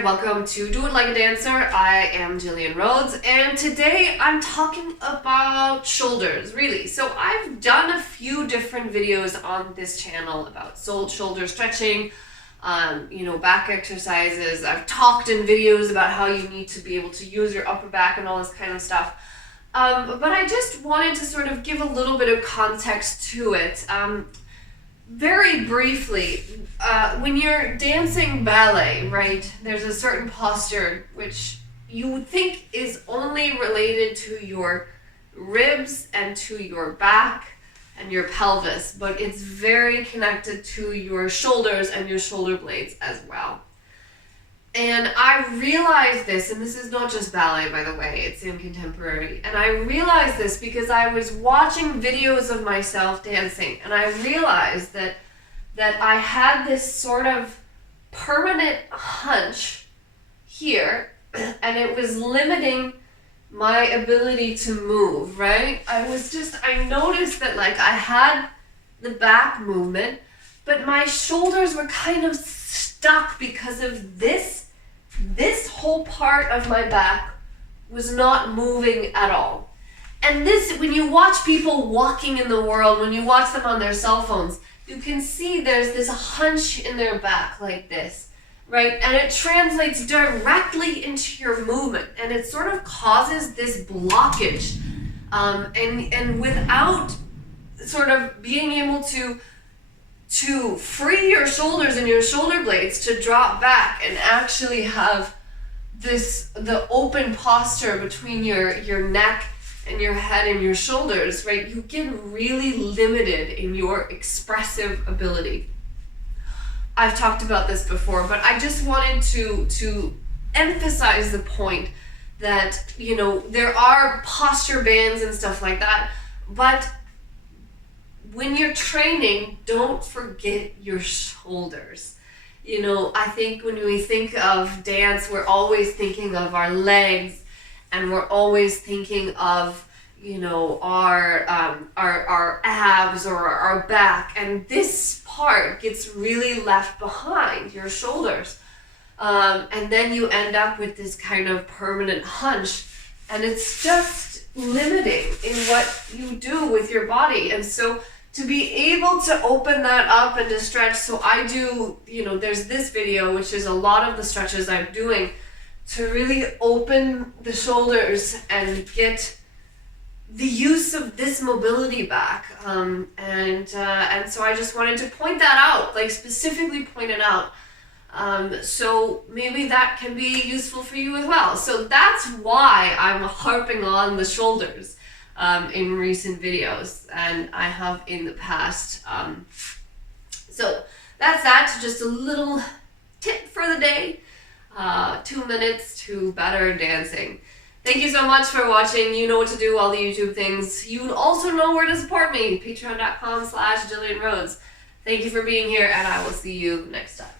and welcome to Do It Like a Dancer. I am Gillian Rhodes, and today I'm talking about shoulders, really. So I've done a few different videos on this channel about shoulder stretching, back exercises. I've talked in videos about how you need to be able to use your upper back and all this kind of stuff. But I just wanted to sort of give a little bit of context to it. Very briefly, when you're dancing ballet, right, there's a certain posture which you would think is only related to your ribs and to your back and your pelvis, but it's very connected to your shoulders and your shoulder blades as well. And I realized this, and this is not just ballet, by the way, it's in contemporary. And I realized this because I was watching videos of myself dancing, and I realized that I had this sort of permanent hunch here, and it was limiting my ability to move, right? I noticed that I had the back movement, but my shoulders were kind of stuck because of this whole part of my back was not moving at all. And this, when you watch people walking in the world, when you watch them on their cell phones, you can see there's this hunch in their back like this, right? And it translates directly into your movement, and it sort of causes this blockage. And without sort of being able to free your shoulders and your shoulder blades to drop back and actually have the open posture between your neck and your head and your shoulders, right, you get really limited in your expressive ability. I've talked about this before, but I just wanted to emphasize the point that, there are posture bands and stuff like that, but when you're training, don't forget your shoulders. I think when we think of dance, we're always thinking of our legs, and we're always thinking of, our abs or our back, and this part gets really left behind, your shoulders. And then you end up with this kind of permanent hunch, and it's just limiting in what you do with your body. And so to be able to open that up and to stretch, so I do, there's this video, which is a lot of the stretches I'm doing to really open the shoulders and get the use of this mobility back. And so I just wanted to point that out, specifically point it out. So maybe that can be useful for you as well. So that's why I'm harping on the shoulders in recent videos, and I have in the past. So that's that, just a little tip for the day. 2 minutes to better dancing. Thank you so much for watching. You know what to do, all the YouTube things. You also know where to support me, patreon.com/Gillian Rhodes. Thank you for being here, and I will see you next time.